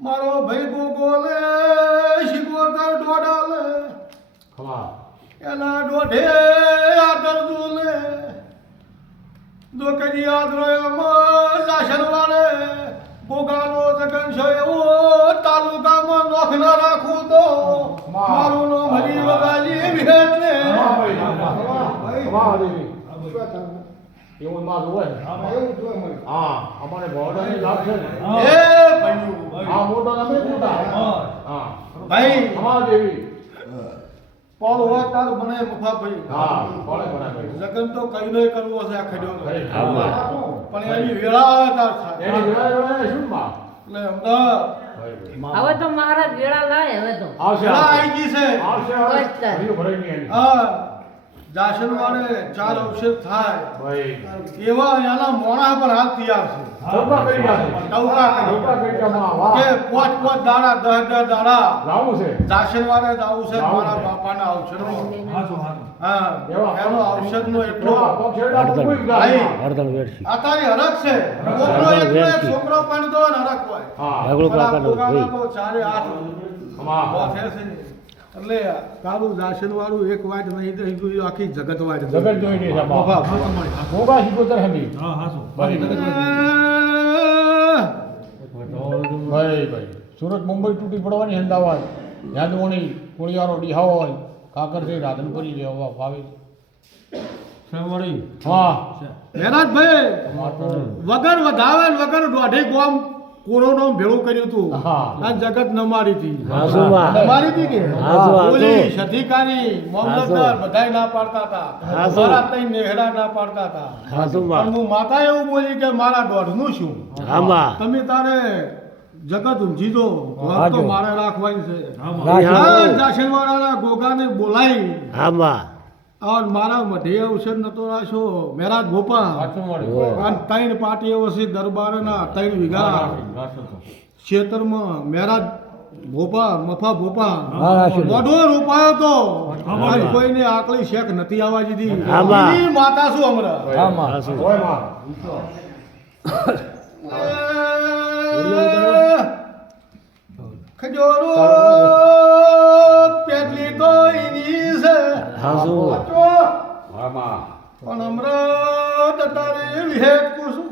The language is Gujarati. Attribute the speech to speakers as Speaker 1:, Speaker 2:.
Speaker 1: મારો ભાઈ ગોગો શિકોર શિકોતર દોડા એના દોઢે દોકરી આદરોયમાં જાશન વાળે ગોગાનો જગન છે એવો તાલુકામાં નોખ ના રાખું તો મારું નામ હરી વગાજી વિહેત લે
Speaker 2: એવું માં જુએ છે.
Speaker 3: એવું જોવે મને.
Speaker 2: હા અમારે ભોળાની લાભ છે ને?
Speaker 1: એ
Speaker 2: આ મોટા તમે મોટા હા.
Speaker 1: ભાઈ.
Speaker 2: અમારા દેવી
Speaker 1: પણ હોય તાર મને મફા ભાઈ.
Speaker 2: હા પળ ભોળે ભાઈ.
Speaker 1: જગન તો કઈ નહીં કરવો છે આ ખડ્યો
Speaker 4: આમાં.
Speaker 1: પણ એની વેળા તાર થાય
Speaker 2: એની વેળા આવે શું માં?
Speaker 1: એટલે અમદાવાદ.
Speaker 5: હવે તો મહારાજ વેળા લાય હવે તો.
Speaker 2: આવશે
Speaker 1: આવી ગઈ છે.
Speaker 2: આવશે. હરિયો ભરાઈ નહીં
Speaker 1: હા. જાશન વાળે ચાર અવશેષ થાય. એવા એના મોણા પર હાથ તૈયાર છે. કે પોચ પોચ દાડા દસ દસ દાડા.
Speaker 2: છે?
Speaker 1: જાશન જાવું છે મારા બાપાના ઔષધનો હા એનો એટલો
Speaker 2: જ ના.
Speaker 1: આ તારી હરખ છે. છોકરો છોકરો પણ તો હરખ હોય. ચારે આઠ. એટલે તારું દાસન વાળું એક વાત નહીં તો ઈ આખી જગત વાત
Speaker 2: જગત જોઈ રહી છે બાબા
Speaker 1: બાપા, બાપા મળી.
Speaker 2: મોગા હા હમી. ભાઈ. ભાઈ ભાઈ. સુરત મુંબઈ તૂટી પડવાની અમદાવાદ. યાદવણી કોળિયારો ડીહાવો હોય કાકરથી રાધનપુરી જેવા ફાવે હા.
Speaker 1: મહેરાજભાઈ વગર વધાવે વગર દોઢે ગોમ. કોરોનો ભેળું કર્યું હતું. આ જગત ન મારી હતી
Speaker 4: હાસુમાં.
Speaker 1: મારી હતી કે. પોલીસ અધિકારી મામલતદાર. બધાય ના પાડતા હતા. મારા તઈ નેહડા ના પાડતા હતા. પણ હું માતા એવું બોલી કે મારા દોઢનું શું? તમે તારે જગત ઊંઘી દો તો મારે રાખવાની છે.
Speaker 4: રાખજો.
Speaker 1: આ જાશનવાળાના ગોગાને બોલાવી. અને મારા મઢે ઔષધ નતો રાખ્યો મેરાજ ભોપા. અને ત્રણ પાર્ટીઓ વસી દરબારના ત્રણ વીઘા ખેતરમાં મેરાજ ભોપા મફા ભોપા. મોઢો રોપાયો તો કોઈને આકલી શેખ નથી આવવા દીધી માતા શું હમણાં ખજોરો છે
Speaker 4: હાસુ.
Speaker 1: પણ હમણાં તારે વિહેત કુસુમ